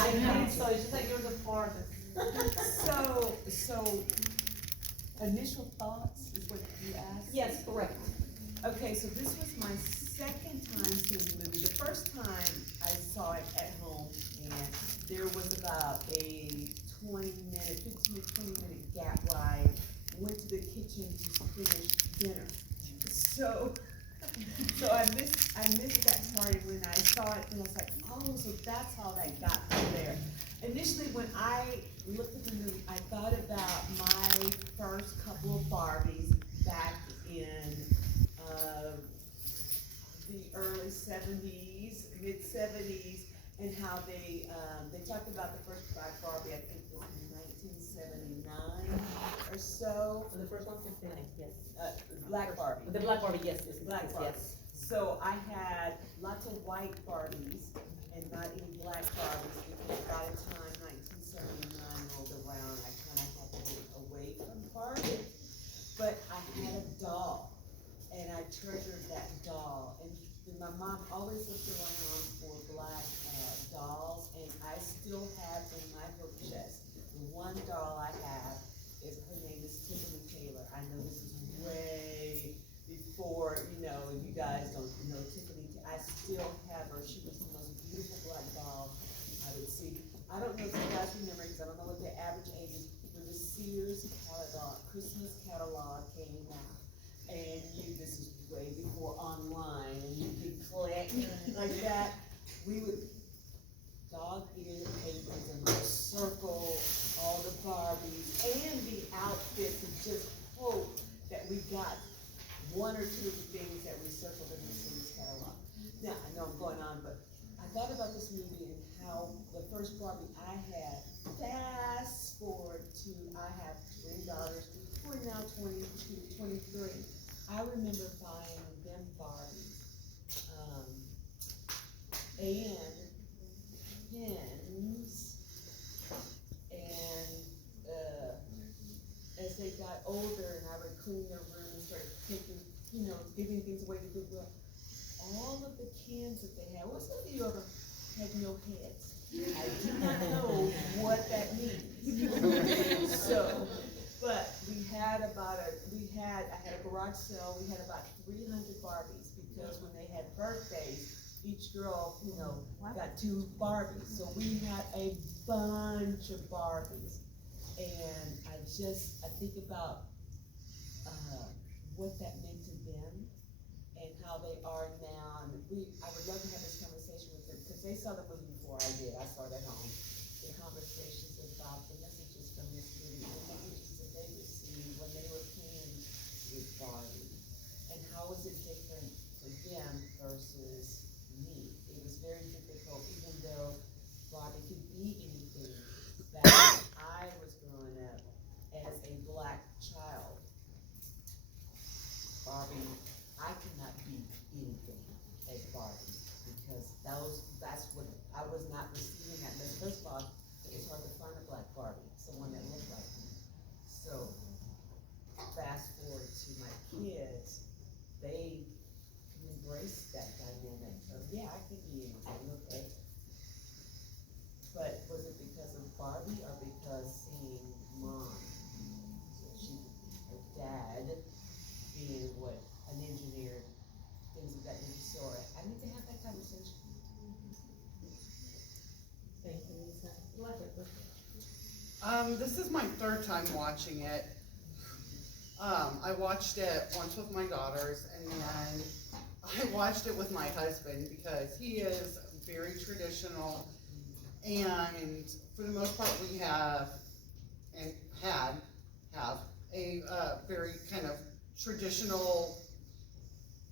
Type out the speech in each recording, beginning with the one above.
I think so, it's just like you're the farthest. So, initial thoughts is what you asked? Yes, correct. Okay, so this was my second time seeing the movie. The first time I saw it at home, and there was about a 15 to 20 minute gap where I went to the kitchen to finish dinner. So I missed that part, and when I saw it, and I was like, oh, so that's how that got from there. Initially, when I looked at the movie, I thought about my first couple of Barbies back in the early '70s, mid '70s, and how they talked about the first Black Barbie. I think was in 1979 or so. The first one, yes. Black Barbie. The Black Barbie, yes, Black yes, Barbie. yes. So I had lots of white Barbies and not any black Barbies, because by the time 1979 rolled around, I kind of had to get away from Barbie. But I had a doll, and I treasured that doll. And my mom always looked around for black dolls, and I still have in my book chest, the one doll I have is, her name is Tiffany Taylor. I know this is way before, you guys don't know Tiffany. I still have her. She was the most beautiful black doll I would see. I don't know if you guys remember, because I don't know what the average age is, when the Sears catalog, Christmas catalog came out. And this is way before online, and you could collect like that. We would dog-eared papers and circle all the Barbies and the outfits, and just hope that we got one or two of the things that we circled in the Sears catalog. Now, I know I'm going on, but I thought about this movie and how the first Barbie I had, fast forward to, I have twin daughters who are now 22, 23. I remember buying them Barbies, and pins, and as they got older and I would clean their room and start taking, giving things away to Goodwill, all of the cans that they had, what's the few of them had no heads? I do not know what that means. So, but I had a garage sale, we had about 300 Barbies, because when they had birthdays, each girl, got 2 Barbies. So we had a bunch of Barbies. And I think about what that meant to them and how they are now. And I would love to have this conversation with them, because they saw the movie before I did. I saw it at home. The conversations about the messages from this movie, the messages that they received when they were playing with Barbie, and how was it different for them versus me. It was very difficult, even though Barbie could be anything. That I was growing up as a black child, Barbie, I could not be anything as Barbie, because that's what I was not receiving that. But first of all, it's hard to find a black Barbie, someone that looked like me. So fast forward to my kids, they can embrace that dynamic of, yeah, I could be anything, okay. But was it because of Barbie, or because seeing mom, her dad being an engineer, things of that nature? So I need to have that conversation. Thank you, Lisa. This is my third time watching it. I watched it once with my daughters, and then I watched it with my husband, because he is very traditional, and for the most part we have a very kind of traditional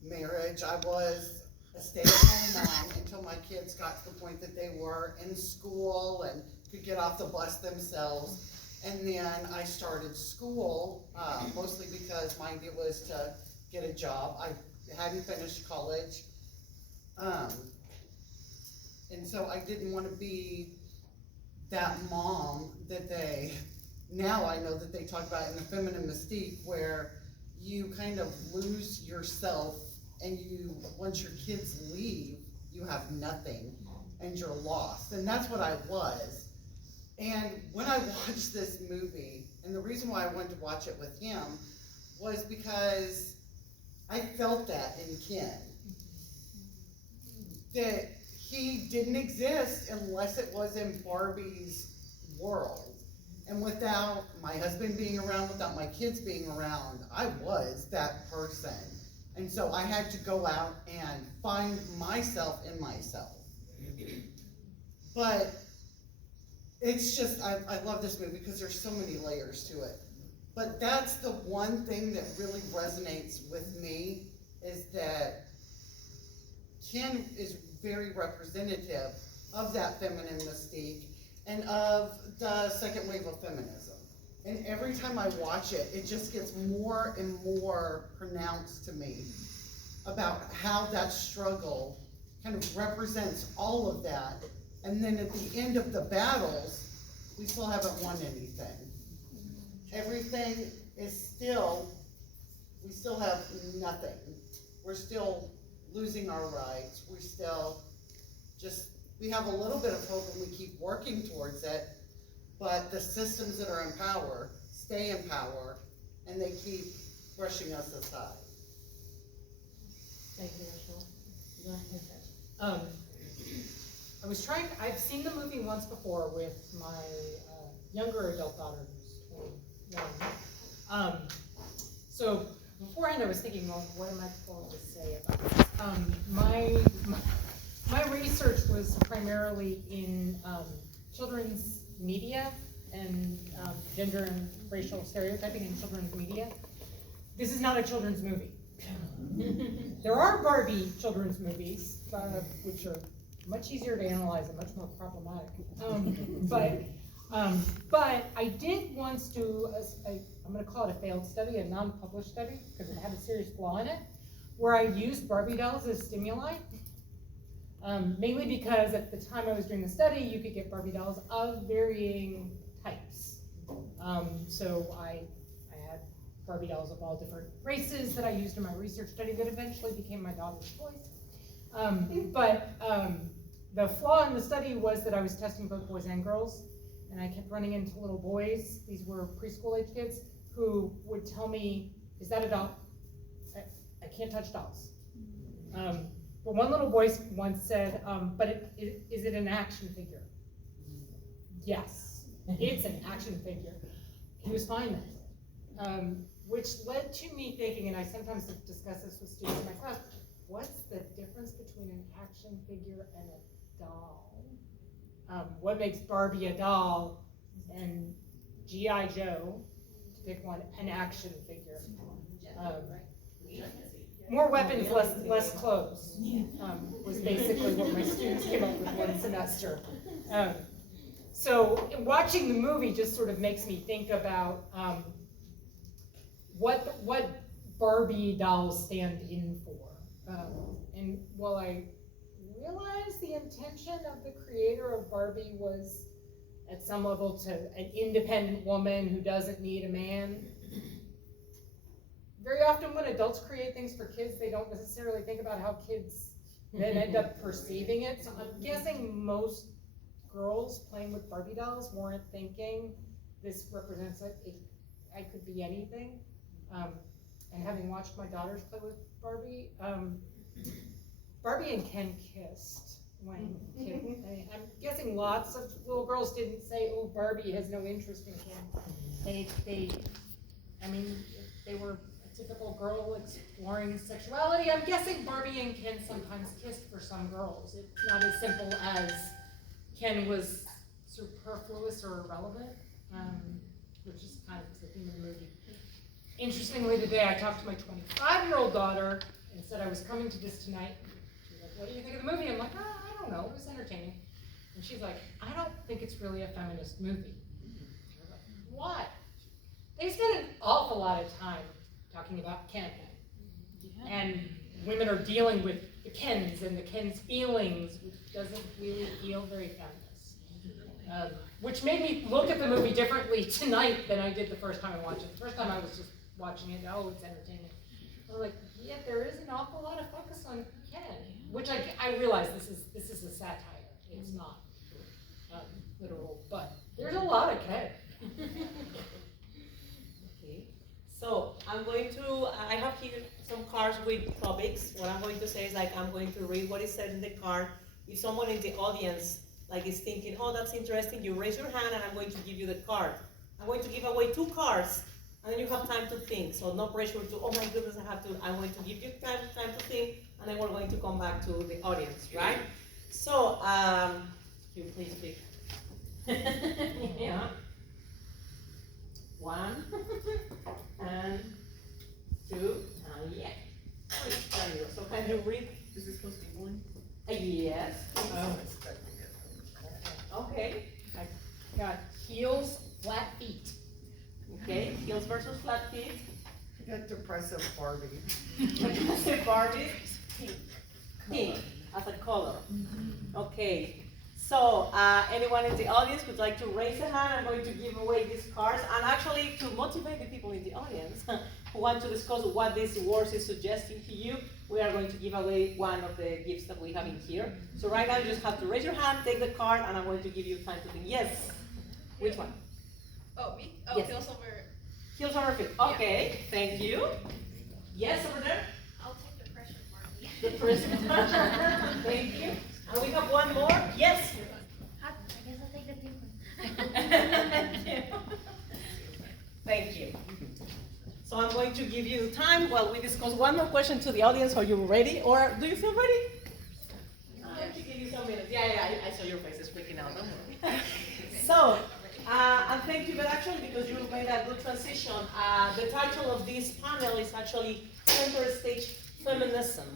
marriage. I was a stay-at-home mom until my kids got to the point that they were in school and could get off the bus themselves. And then I started school, mostly because my idea was to get a job. I hadn't finished college. And so I didn't want to be that mom that now I know that they talk about in the feminine mystique, where you kind of lose yourself, and once your kids leave, you have nothing. and you're lost. And that's what I was. And when I watched this movie, and the reason why I wanted to watch it with him was because I felt that in Ken. That he didn't exist unless it was in Barbie's world. And without my husband being around, without my kids being around, I was that person. And so I had to go out and find myself in myself. But it's just, I love this movie because there's so many layers to it. But that's the one thing that really resonates with me, is that Ken is very representative of that feminine mystique and of the second wave of feminism. And every time I watch it, it just gets more and more pronounced to me about how that struggle kind of represents all of that. And then at the end of the battles, we still haven't won anything. Everything is still, we still have nothing. We're still losing our rights. We still just, we have a little bit of hope and we keep working towards it, but the systems that are in power stay in power and they keep brushing us aside. Thank you, Rachel. Go ahead. I've seen the movie once before with my younger adult daughter who's 21. So beforehand I was thinking, well, what am I going to say about this? My research was primarily in children's media and gender and racial stereotyping in children's media. This is not a children's movie. There are Barbie children's movies, which are much easier to analyze and much more problematic. But I did once do, I'm going to call it a failed study, a non-published study, because it had a serious flaw in it, where I used Barbie dolls as stimuli. Mainly because at the time I was doing the study, you could get Barbie dolls of varying types. So I had Barbie dolls of all different races that I used in my research study that eventually became my daughter's toys. The flaw in the study was that I was testing both boys and girls, and I kept running into little boys, these were preschool age kids, who would tell me, is that a doll? I can't touch dolls. But one little boy once said, but is it an action figure? Yes, it's an action figure. He was fine then. Which led to me thinking, and I sometimes discuss this with students in my class, what's the difference between an action figure and a doll? What makes Barbie a doll and G.I. Joe, to pick one, an action figure? More weapons, less clothes, was basically what my students came up with one semester. So watching the movie just sort of makes me think about what Barbie dolls stand in for. And while I realize the intention of the creator of Barbie was at some level to an independent woman who doesn't need a man, very often when adults create things for kids, they don't necessarily think about how kids then end up perceiving it. So I'm guessing most girls playing with Barbie dolls weren't thinking this represents I could be anything. And having watched my daughters play with Barbie, Barbie and Ken kissed when Ken, I'm guessing lots of little girls didn't say, oh, Barbie has no interest in Ken. They were a typical girl exploring sexuality. I'm guessing Barbie and Ken sometimes kissed for some girls. It's not as simple as Ken was superfluous or irrelevant, which is kind of the theme of the movie. Interestingly, today I talked to my 25-year-old daughter and said I was coming to this tonight. She was like, what do you think of the movie? I'm like, I don't know, it was entertaining. And she's like, I don't think it's really a feminist movie. I was like, why? They spend an awful lot of time talking about Ken. And women are dealing with the Kens and the Ken's feelings, which doesn't really feel very feminist. Which made me look at the movie differently tonight than I did the first time I watched it. The first time I was just watching it, oh, it's entertaining. I was like, yeah, there is an awful lot of focus on Ken, which I realize this is a satire. It's not literal, but there's a lot of Ken. Okay, so I have here some cards with topics. What I'm going to say is like, I'm going to read what it says in the card. If someone in the audience like is thinking, oh, that's interesting, you raise your hand and I'm going to give you the card. I'm going to give away 2 cards and then you have time to think. So no pressure to, oh my goodness, I'm going to give you time to think, and then we're going to come back to the audience, right? So, you please pick. Yeah. 1 and 2 and yeah. So can you read? Is this supposed to be 1? Yes. Okay. I got heels, flat feet. Okay. Heels versus flat feet. I got depressive Barbie. Say Barbie. Pink as a color. Okay. So, anyone in the audience would like to raise a hand? I'm going to give away these cards, and actually to motivate the people in the audience who want to discuss what this words is suggesting to you, we are going to give away one of the gifts that we have in here. So right now you just have to raise your hand, take the card, and I'm going to give you time to think. Yes. Which one? Oh, me? Oh, Yes. Heels over. Heels over feet. Okay, thank you. Yes, over there. I'll take the pressure, Barbie. The person. Thank you. And we have one more. Yes. I guess I'll take the pink one. Thank you. So I'm going to give you time while we discuss one more question to the audience. Are you ready? Or do you feel ready? I'm going to give you some minutes. Yeah, I saw your faces freaking out. Don't worry. So, and thank you, but actually because you made a good transition, the title of this panel is actually Center Stage Feminism.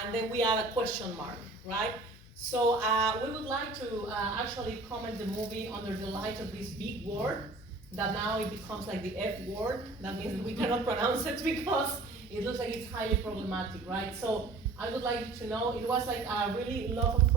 And then we add a question mark, right? So we would like to actually comment the movie under the light of this big word that now it becomes like the F word. That means we cannot pronounce it because it looks like it's highly problematic, right? So I would like you to know it was like a lot of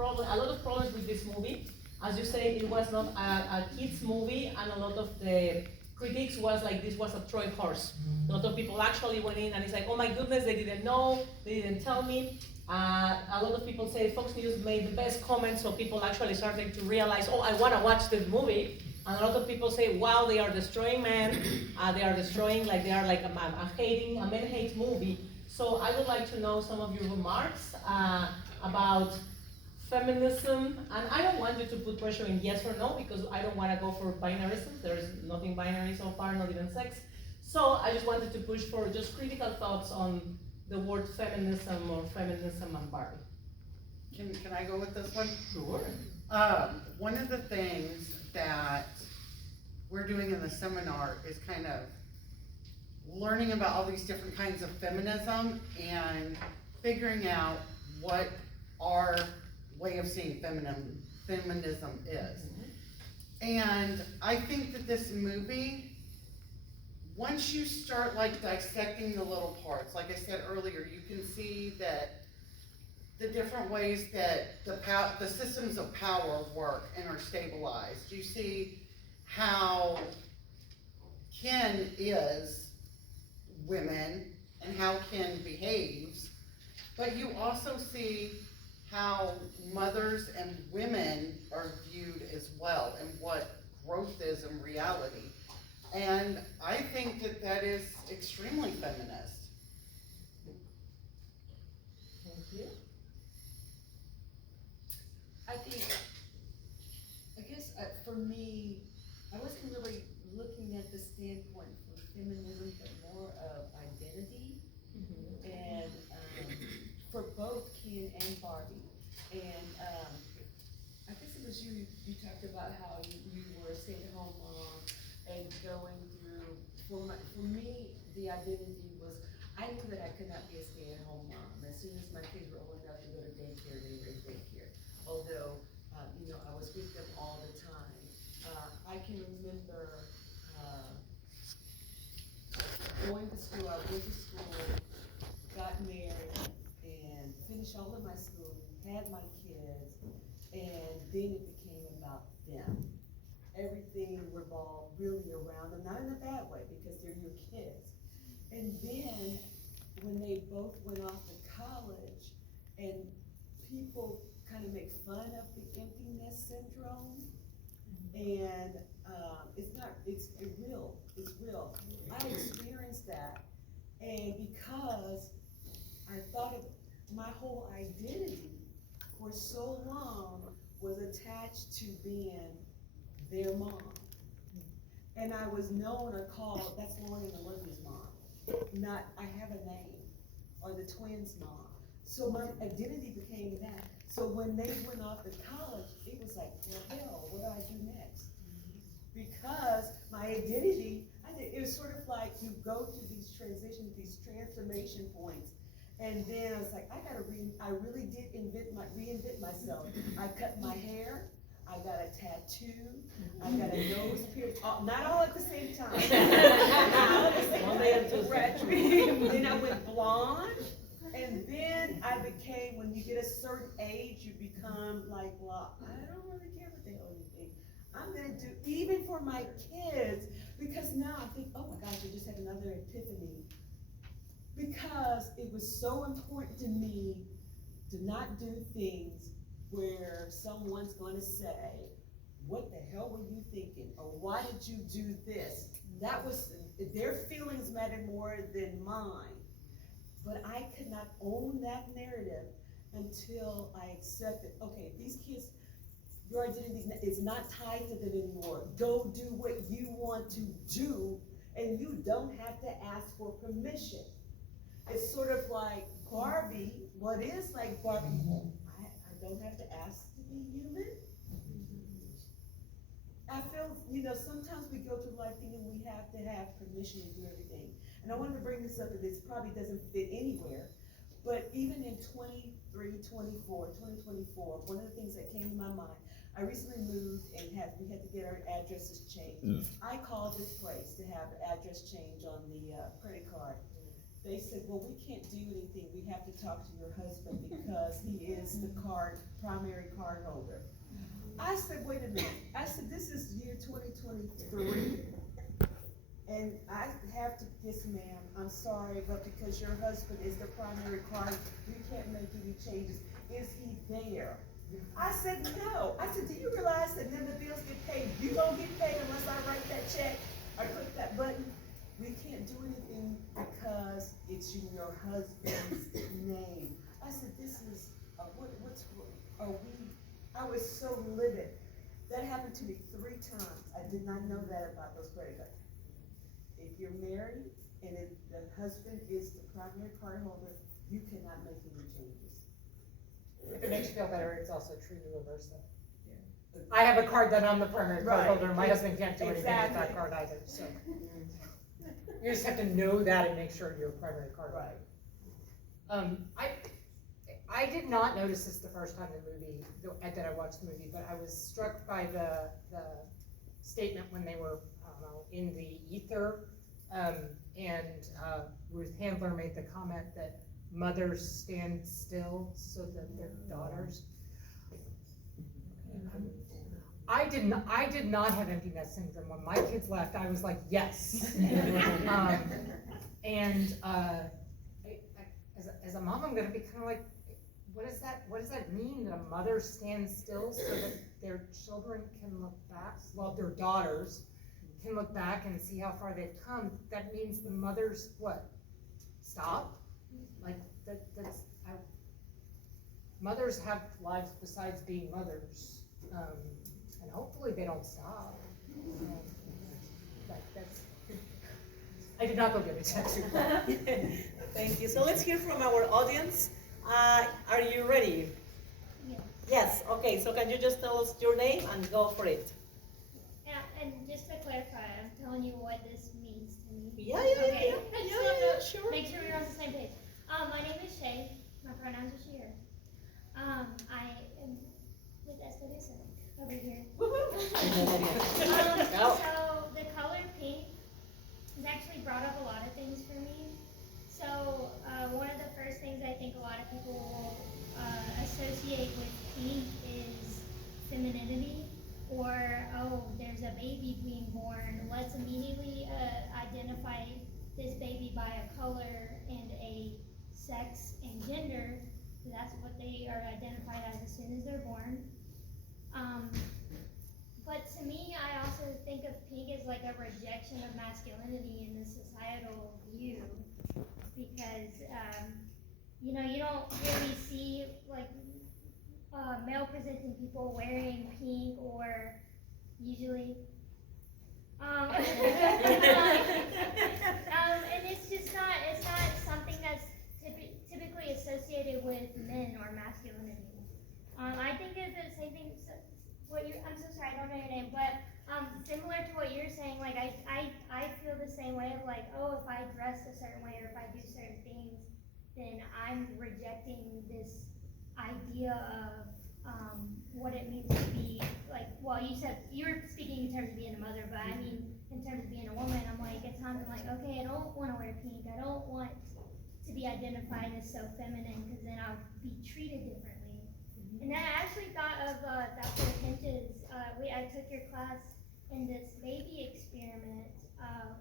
problems with this movie. As you said, it was not a kids movie, and a lot of the critics was like this was a Troy horse. A lot of people actually went in and it's like, oh my goodness, they didn't know, they didn't tell me. A lot of people say Fox News made the best comments, so people actually starting to realize, oh, I want to watch this movie. And a lot of people say, wow, they are destroying men. They are destroying, like they are like a men hate movie. So I would like to know some of your remarks about feminism. And I don't want you to put pressure in yes or no, because I don't want to go for binarism. There's nothing binary so far, not even sex. So I just wanted to push for just critical thoughts on the word feminism or feminism and Barbie. Can I go with this one? Sure. One of the things that we're doing in the seminar is kind of learning about all these different kinds of feminism and figuring out what our way of seeing feminism is. And I think that this movie, once you start like dissecting the little parts, like I said earlier, you can see that the different ways that the systems of power work and are stabilized. You see how Ken is women and how Ken behaves, but you also see how mothers and women are viewed as well and what growth is in reality. And I think that that is extremely feminist. Thank you. I guess for me, I wasn't really looking at the standpoint for feminism, but more of identity. And for both Ken and Barbie. And I guess it was you talked about how you were a stay-at-home mom and going through, for me, the identity was, I knew that I could not be a stay-at-home mom. As soon as my kids were old enough to go to daycare, they were in daycare. Although, I was with them all the time. I can remember going to school, I went to school, got married, and finished all of my schooling, had my kids, and then it became about them. Everything revolved really around them, not in a bad way, because they're your kids. And then, when they both went off to college, and people kind of make fun of the emptiness syndrome. And, it's real. I experienced that. And because I thought of my whole identity for so long was attached to being their mom. And I was known or called, that's Lauren and Olivia's mom. Not, I have a name, or the twins' mom. So my identity became that. So when they went off to college, it was like, well, hell, what do I do next? Because my identity, I think it was sort of like you go through these transitions, these transformation points. And then I was like, I really did reinvent myself. I cut my hair, I got a tattoo, I got a nose piercing, not all at the same time. Then I went blonde, and then I became, when you get a certain age, you become like, well, I don't really care what the hell you think. I'm gonna do, even for my kids, because now I think, oh my gosh, I just had another epiphany. Because it was so important to me to not do things where someone's gonna say, what the hell were you thinking? Or why did you do this? That was, their feelings mattered more than mine. But I could not own that narrative until I accepted, okay, these kids, your identity is not tied to them anymore. Go do what you want to do, and you don't have to ask for permission. It's sort of like Barbie. What is like Barbie? I don't have to ask to be human. I feel, sometimes we go through life thinking we have to have permission to do everything. And I wanted to bring this up, and this probably doesn't fit anywhere, but even in 2024, one of the things that came to my mind, I recently moved and we had to get our addresses changed. I called this place to have the address change on the credit card. They said, well, we can't do anything. We have to talk to your husband because he is the primary card holder. I said, wait a minute. I said, this is year 2023. And I have to, yes ma'am, I'm sorry, but because your husband is the primary card, we can't make any changes. Is he there? I said, no. I said, do you realize that none of the bills get paid? You don't get paid unless I write that check or click that button. We can't do anything because it's in your husband's name. I said, this is, I was so livid. That happened to me 3 times. I did not know that about those credit cards. If you're married and the husband is the primary card holder, you cannot make any changes. If it makes you feel better, it's also true to reverse that. I have a card that I'm the primary card holder, my husband can't do anything with that card either, so. You just have to know that and make sure you're a primary card holder. I did not notice this the first time that I watched the movie, but I was struck by the statement when they were, in the ether, and Ruth Handler made the comment that mothers stand still so that their daughters. I did not have empty nest syndrome. When my kids left, I was like, yes. As a mom, I'm gonna be kind of like, what does that mean that a mother stands still so that their children can look back? Well, their daughters can look back and see how far they've come. That means the mothers, what? Stop? Like, mothers have lives besides being mothers. And hopefully they don't stop. I did not go get a tattoo. Thank you. So let's hear from our audience. Are you ready? Yeah. Yes. Okay. So can you just tell us your name and go for it? Yeah, and just to clarify, I'm telling you what this means to me. Yeah. Okay. Yeah, sure. Make sure we're on the same page. My name is Shay. My pronouns are she, her. I am with Escalisa over here. So the color pink has actually brought up a lot of things for me. So one of the first things I think a lot of people will associate with pink is femininity, or, oh, there's a baby being born. Let's immediately identify this baby by a color and a sex and gender. That's what they are identified as soon as they're born. But to me, I also think of pink as like a rejection of masculinity in the societal view, because you know, you don't really see like male presenting people wearing pink, or usually and it's not something that's typically associated with men or masculinity. I think it's the same thing. I'm so sorry, I don't know your name, but similar to what you're saying, like I feel the same way of like, oh, if I dress a certain way or if I do certain things, then I'm rejecting this idea of what it means to be like. Well, you said you were speaking in terms of being a mother, but I mean in terms of being a woman, I'm like, at times I'm like, okay, I don't want to wear pink. I don't want to be identified as so feminine, because then I'll be treated differently. And then I actually thought of Dr. Hinch's, I took your class in this baby experiment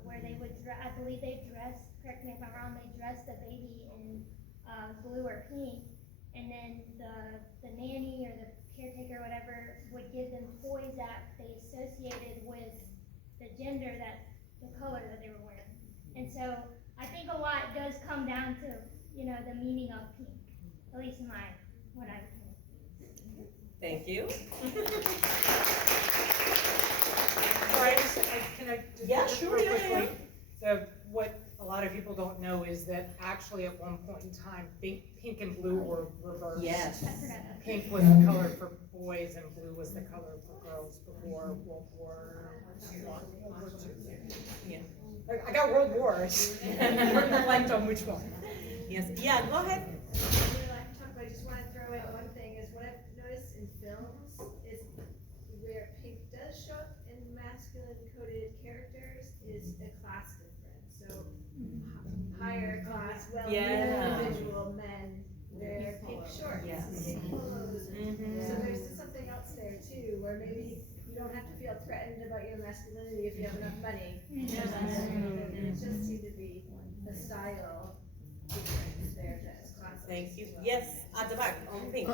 where they would, I believe they dressed, correct me if I'm wrong, they dressed the baby in blue or pink, and then the nanny or the caretaker or whatever would give them toys that they associated with the gender, the color that they were wearing. And so I think a lot does come down to, you know, the meaning of pink, at least in what I think. Thank you. Sorry, can I just Yeah, sure, real yeah, quickly? So what a lot of people don't know is that actually at one point in time, pink and blue were reversed. Yes. I forgot that. Pink was the color for boys and blue was the color for girls before World War I, World War II. Yeah. I got World Wars. I'm blanked on which one. Yes. Yeah. Go ahead. I just want to throw in one thing, is what I've noticed in films is where pink does show up in masculine coded characters is a class difference. So higher class, wealthy Yeah. individual men wear pink shorts, Yes. pink clothes. Mhm. So there's something else there too, where maybe you don't have to feel threatened about your masculinity if you have enough money. It just seemed to be the style difference there as classes. Thank you. Yes, at the back on pink. I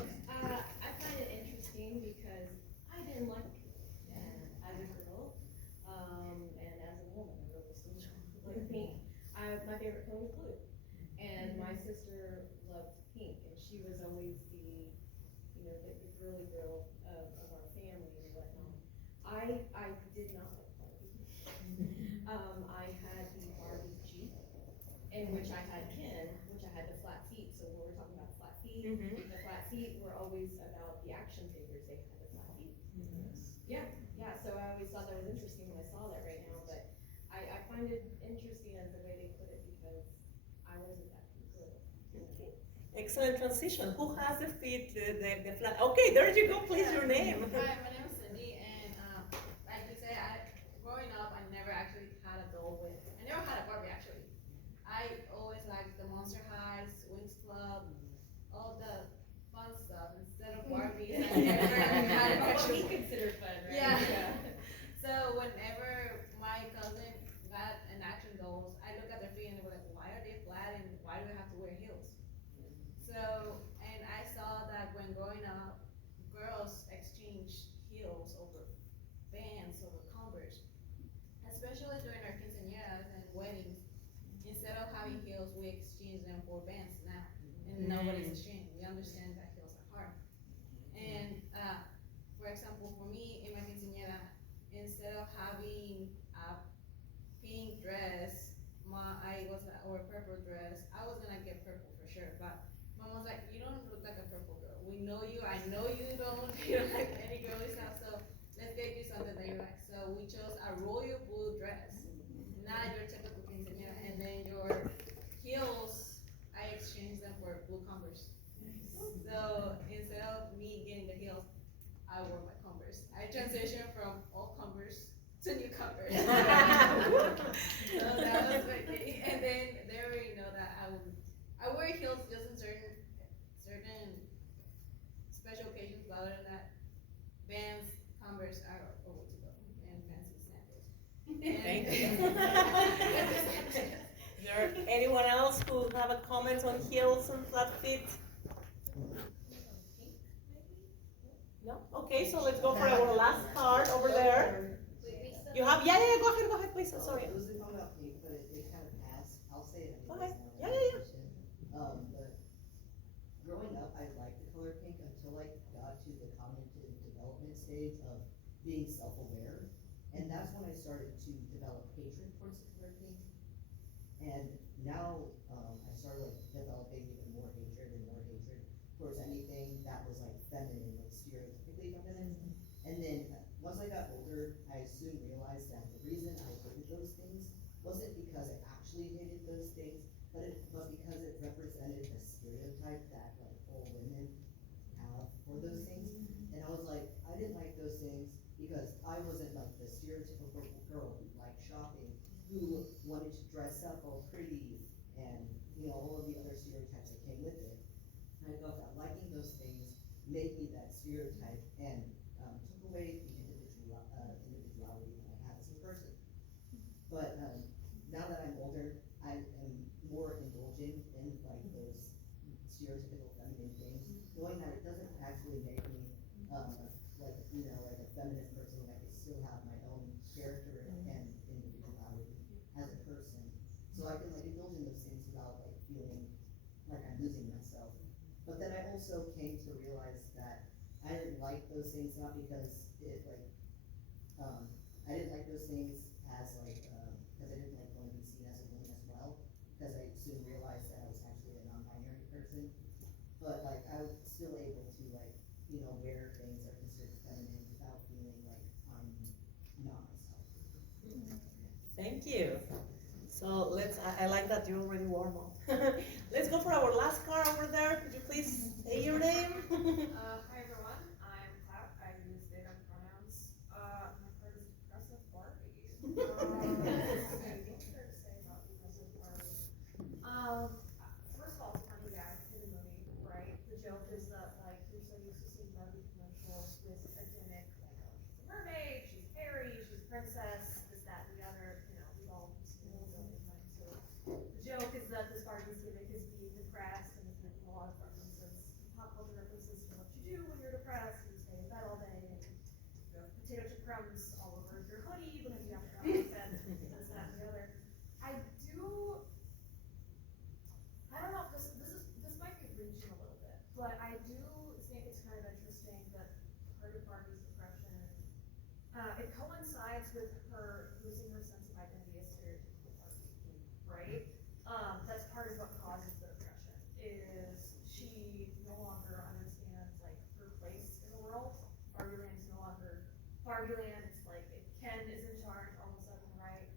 find it interesting because I didn't like pink as a girl, and as a woman, I really still don't like pink. My favorite color was blue, and my sister loved pink, and she was always the girly girl of our family and whatnot. I did not like Barbie. I had the Barbie Jeep, in which I had Ken, which I had the flat feet. So when we're talking about flat feet, the flat feet were always about the action figures. They had the flat feet. Yeah. So I always thought that was interesting when I saw that right now. But I find it interesting as the way they put it, because I wasn't that good. Okay. Excellent transition. Who has the feet, the flat? Okay, there you go. Please, your name. Hi, my name is Cindy, and like you say, growing up, I never actually had a doll with. I never had a Barbie actually. I always liked the Monster Highs, Wings Club, all the fun stuff. Instead of Barbies, I never had an What we actual. consider fun, right? Yeah. So whenever my cousin got an action dolls, I look at their feet and they were like, why are they flat and why do I have to wear heels? So, and I saw that when growing up, girls exchange heels over Vans, over Converse, especially during our quinceañeras and weddings. Instead of having heels, we exchange them for Vans now, and nobody's ashamed. We understand that heels are hard. And for example, for me in my quinceañera, instead of having a pink dress, or a purple dress, I was gonna get purple for sure, but Mom was like, you don't look like a purple girl. We know you. I know you don't like any girly stuff. So let's get you something that you like. So we chose a royal blue dress, not your typical quinceañera. And then your heels, I exchanged them for blue Converse. So instead of me getting the heels, I wore my Converse. I transitioned from old Converse to new Converse. So that was my thing. And then they already know that I wear heels just in certain special occasions, but other than that, Vans, Converse are over to go, and fancy sandals. Thank you. Is there anyone else who have a comment on heels and flat feet? Okay, so let's go for our last card over there. You have, yeah, go ahead, please, sorry. It was a comment about pink, but it kind of passed. I'll say it Go anyways. ahead. Yeah. But growing up, I liked the color pink until I got to the cognitive development stage of being self-aware. And that's when I started to develop hatred towards the color pink. And now, I started like developing even more hatred towards anything that was like feminine, like stereotypically feminine. And then once I got older, I soon realized that the reason I hated those things wasn't because I actually hated those things, but because it represented the stereotype that like all women have for those things. And I was like, I didn't like those things because I wasn't like the stereotypical girl who liked shopping, who wanted to dress up all pretty, and all of the other stereotypes that came with it. And I felt that liking those things made me that stereotype and took away the individuality that I have as a person. But now that I'm older, I am more indulgent in like those stereotypical feminine things, knowing that it doesn't actually make me like a feminine person. Like I still have my own character and individuality as a person, so I can like indulge in those things without like feeling like I'm losing myself. But then I also came to realize that I didn't like those things not because it like I didn't like those things as like because I didn't like want to be seen as a woman as well, because I soon realized that I was actually a non-binary person. But like I was still able to like wear things that are considered feminine without feeling like I'm not myself. Thank you. So I like that you already warm up. Let's go for our last card over there. Could you please say your name? Hi everyone, I'm Cloud. I use they them pronouns. My card is depressive Barbie. What's there to say about depressive Barbie? First of all, it's funny guy in the movie, right? The joke is that like you're so used to seeing Barbie commercials with a gimmick, like she's a mermaid, she's a fairy, she's a princess, this, that, and the other. We've all seen it a million times. So the joke is that this Barbie's gimmick is being depressed, and it's making a lot of references, pop culture references to what you do when you're depressed. You stay in bed all day, and you have potato chip crumbs all over your hoodie because you have to go out of bed, this, that, and the other. I don't know if this might be reaching a little bit, but I do think it's kind of interesting that part of Barbie's depression, it coincides with her losing her sense of identity as stereotypical Barbie, right? That's part of what causes the depression, is she no longer understands like her place in the world. Barbie Land is no longer Barbie Land. It's like if Ken is in charge all of a sudden, right?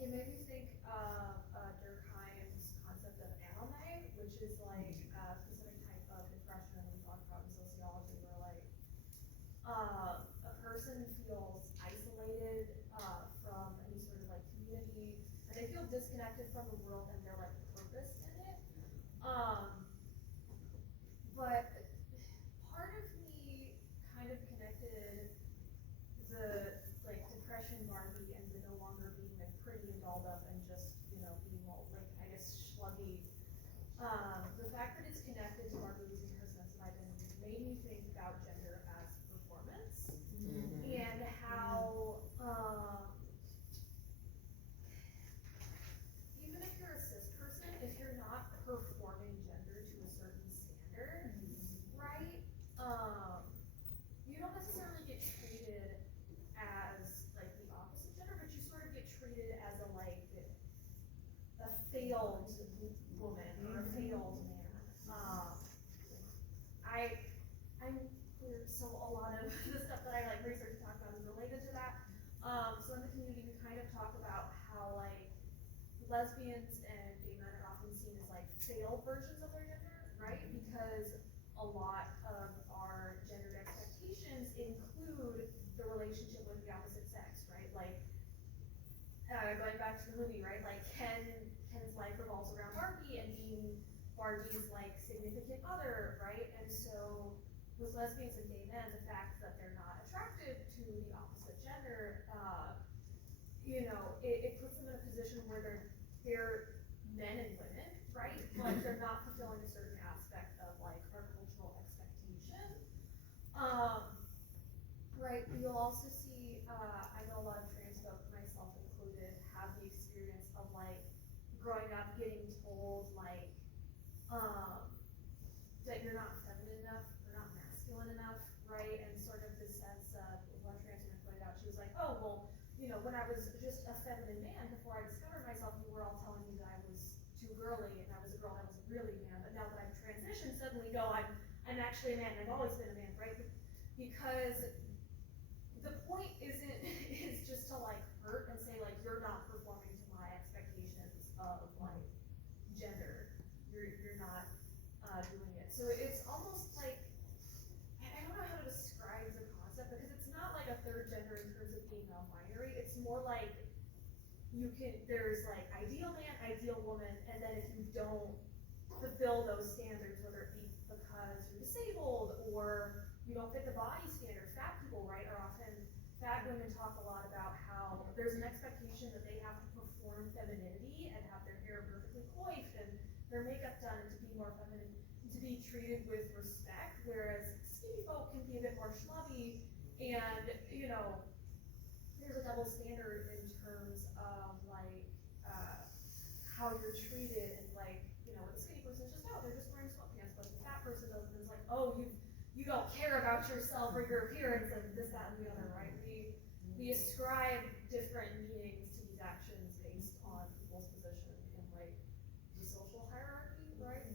It made me think of Durkheim's concept of anime, which is like a specific type of depression we talk about in sociology, where like a person feels isolated from any sort of like community, and they feel disconnected from the world and they're like purpose in it. But part of me kind of connected the like depression Barbie and the no longer being like pretty and dolled up and just being all like I guess sluggy. The fact that it's connected to Barbie losing her sense of identity made me think about gender as performance, and how even if you're a cis person, if you're not performing gender to a certain standard, right? You don't necessarily get treated as like the opposite gender, but you sort of get treated as a failed woman or a failed man. I'm queer, so a lot of the stuff that I like research and talk about is related to that. So in the community, we kind of talk about how like lesbians and gay men are often seen as like failed versions of their gender, right? Because a lot of our gendered expectations include the relationship with the opposite sex, right? Like going back to the movie, right? Like Ken's life revolves around Barbie and being Barbie's like significant other, right? And so with lesbians and gay men, the fact that they're not attracted to the opposite gender, it puts them in a position where they're men and women, right? But they're not fulfilling a certain aspect of like our cultural expectation. Right, you'll also see, I know a lot of trans folk, myself included, have the experience of like growing up getting told like, that you're not feminine enough, or not masculine enough, right? And sort of this sense of, one trans woman pointed out, she was like, oh, well, you know, when I was just a feminine man, before I discovered myself, you were all telling me that I was too girly, and I was a girl, and I wasn't really a man, but now that I've transitioned, suddenly, no, I'm actually a man, and I've always been a man, right? Because the point is just to like hurt and say like, you're not performing to my expectations of like gender, you're not doing it. So it's almost like, I don't know how to describe the concept, because it's not like a third gender in terms of being non-binary. It's more like there's like ideal man, ideal woman, and then if you don't fulfill those standards, whether it be because you're disabled or you don't fit the body standard. Fat people, right, are often, fat women talk a lot about how there's an expectation that they have to perform femininity and have their hair perfectly coiffed and their makeup done and to be more feminine, to be treated with respect, whereas skinny folk can be a bit more schlubby, and, you know, there's a double standard in terms of like, how you're treated, and like, you know, with a skinny person, it's just, oh, they're just wearing sweatpants, but the fat person doesn't, it's like, oh, you don't care about yourself or your appearance and this, that, and the other, right? We ascribe different meanings to these actions based on people's position in like the social hierarchy, right?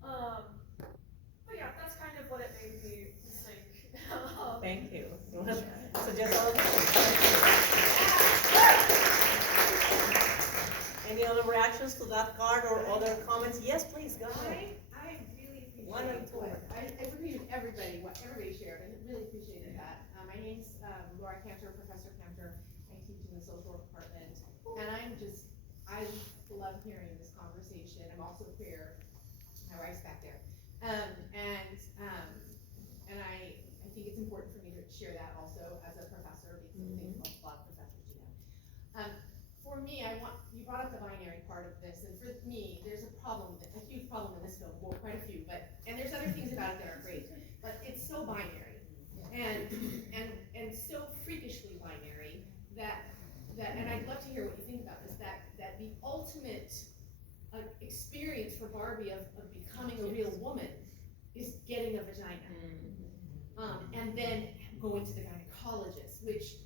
But yeah, that's kind of what it made me think. Thank you. So just all any other reactions to that card or other comments? Yes, please, go ahead. I really appreciate One and two. I agree with what everybody shared. I really appreciated that. My name's Laura Cantor, Professor Cantor. I teach in the social work department, and I love hearing this conversation. I'm also queer. My wife's back there, and I think it's important for me to share that also as a professor, because I think a lot of professors do that. For me, you brought up the binary part of this, and for me, there's a huge problem in this film, well, quite a few, and there's other things about it that are great, but it's so binary, and so freakishly binary that, and I'd love to hear what you think about this, that the ultimate experience for Barbie of becoming a real woman is getting a vagina, and then going to the gynecologist, which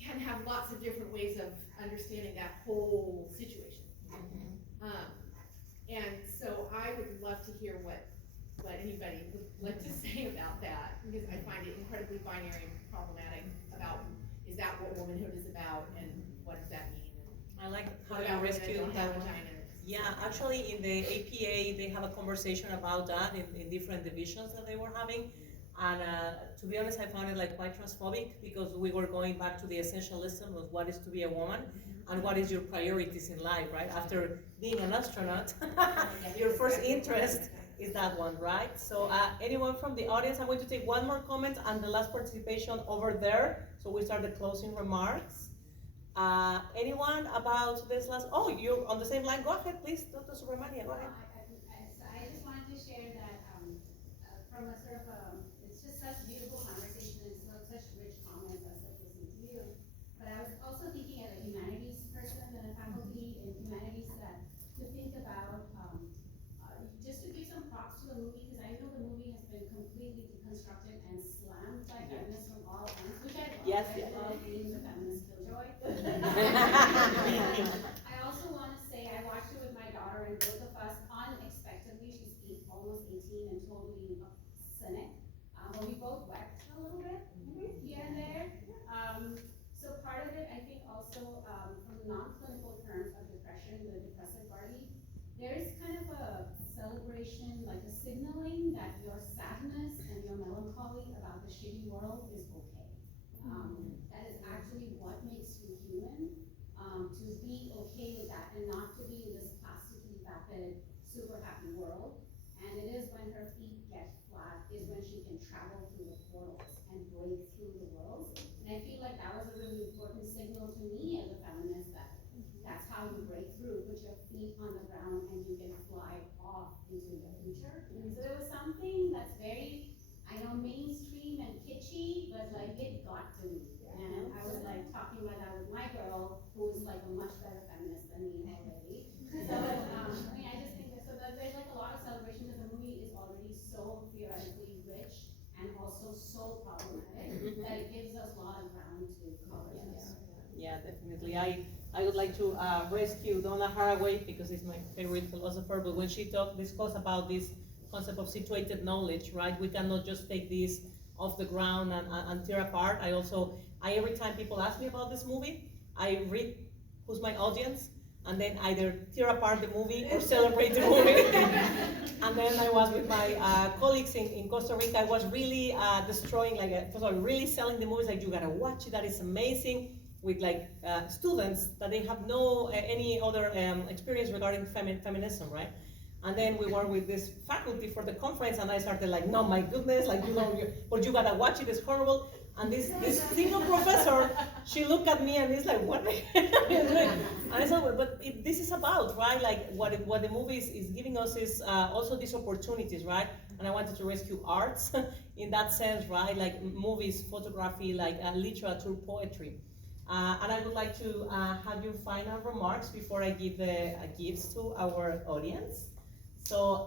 can have lots of different ways of understanding that whole situation. And so I would love to hear what anybody would like to say about that, because I find it incredibly binary and problematic about, is that what womanhood is about, and what does that mean? I like how What you about women that rescued don't have that. vaginas? Yeah, actually in the APA, they have a conversation about that in different divisions that they were having. And to be honest, I found it like quite transphobic, because we were going back to the essentialism of what is to be a woman and what is your priorities in life, right? After being an astronaut, your first interest is that one, right? So anyone from the audience, I'm going to take one more comment and the last participation over there. So we start the closing remarks. Anyone about this last, oh, you're on the same line, go ahead, please, Dr. Subramania, go ahead. I just wanted to share that from a sort of, it's just such beautiful conversation and such rich comments as I've listened to you. But I was also thinking as a humanities person and a faculty in humanities that to think about, just to give some props to the movie, because I know the movie has been completely deconstructed and slammed by feminists from all ends, which I love. Yes, I love being the feminist killjoy. I also want to say I watched it with my daughter, and both of us unexpectedly, she's almost 18 and totally cynic, but we both wept a little bit here and there. So part of it, I think also from non-clinical terms of depression, the depressive Barbie, there is kind of a celebration, like a signaling that your sadness and your melancholy about the shitty world is okay. That is actually what makes you human, to be okay with that and not to be in this plastically vapid, super happy world. And it is when her feet get flat, is when she can travel through the portals and break through the worlds. And I feel like that was a really important signal to me as a feminist, that that's how you break through, put your feet on the ground and you can fly off into the future. So it was something that's very, I know, basically. I would like to rescue Donna Haraway because he's my favorite philosopher, but when she discussed about this concept of situated knowledge, right? We cannot just take this off the ground and tear apart. Every time people ask me about this movie, I read who's my audience, and then either tear apart the movie or celebrate the movie. And then I was with my colleagues in Costa Rica. I was really destroying, really selling the movies, like, you gotta watch it, that is amazing, with students that they have no any other experience regarding feminism, right? And then we were with this faculty for the conference, and I started like, no, my goodness, like, but you gotta watch it, it's horrible. And this single professor, she looked at me and is like, what? And I said, but this is about, right? Like, what the movie is giving us is also these opportunities, right? And I wanted to rescue arts in that sense, right? Like movies, photography, like literature, poetry. And I would like to have your final remarks before I give the gifts to our audience. So,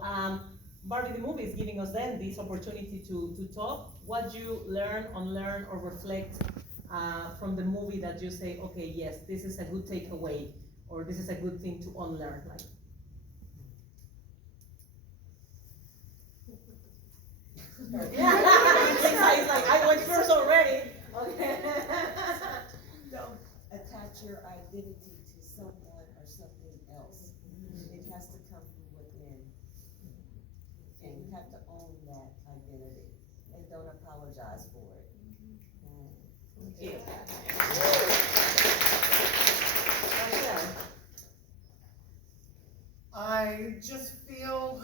Barbie the movie is giving us then this opportunity to talk. What you learn, unlearn, or reflect from the movie that you say, okay, yes, this is a good takeaway, or this is a good thing to unlearn. Like, he's like, I went first already. Okay. Don't attach your identity to someone or something else. It has to come from within. And you have to own that identity. And don't apologize for it. Yeah. I just feel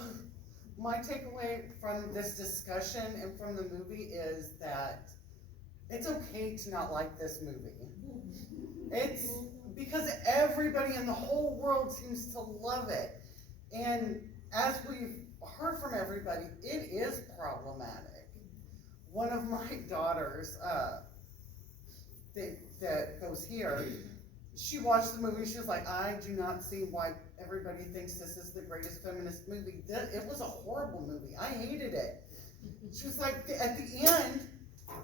my takeaway from this discussion and from the movie is that it's okay to not like this movie. It's because everybody in the whole world seems to love it. And as we've heard from everybody, it is problematic. One of my daughters that goes here, she watched the movie, she was like, I do not see why everybody thinks this is the greatest feminist movie. It was a horrible movie. I hated it. She was like, at the end,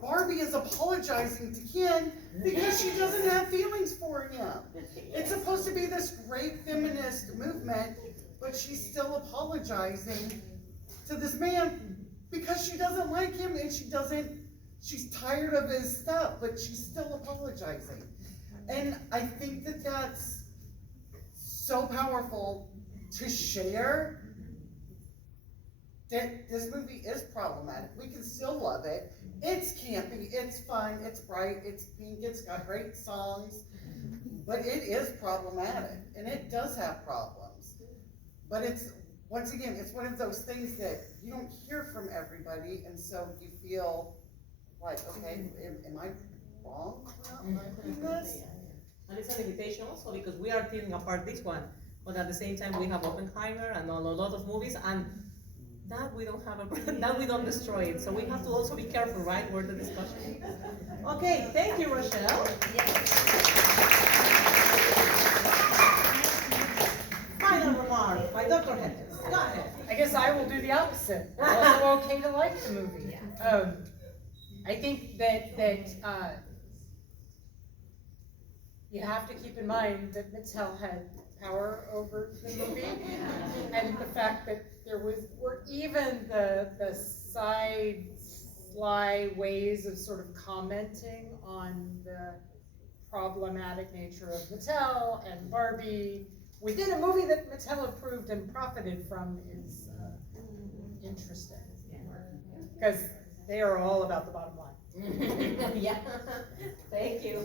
Barbie is apologizing to Ken because she doesn't have feelings for him. It's supposed to be this great feminist movement, but she's still apologizing to this man because she doesn't like him and she's tired of his stuff, but she's still apologizing. And I think that that's so powerful to share, that this movie is problematic. We can still love it. It's campy, it's fun, it's bright, it's pink, it's got great songs, but it is problematic, and it does have problems. But once again, it's one of those things that you don't hear from everybody, and so you feel like, okay, am I wrong for not liking this? And it's an invitation also because we are tearing apart this one, but at the same time we have Oppenheimer and a lot of movies, and that we don't have that we don't destroy it. So we have to also be careful, right, where the discussion is. Okay, thank you, Rochelle. Final remark by Dr. Hedges. Go ahead. I guess I will do the opposite. Also okay to like the movie. I think that you have to keep in mind that Mattel had power over the movie, and the fact that were even the sly ways of sort of commenting on the problematic nature of Mattel and Barbie within a movie that Mattel approved and profited from is interesting, because they are all about the bottom line. Yeah, thank you.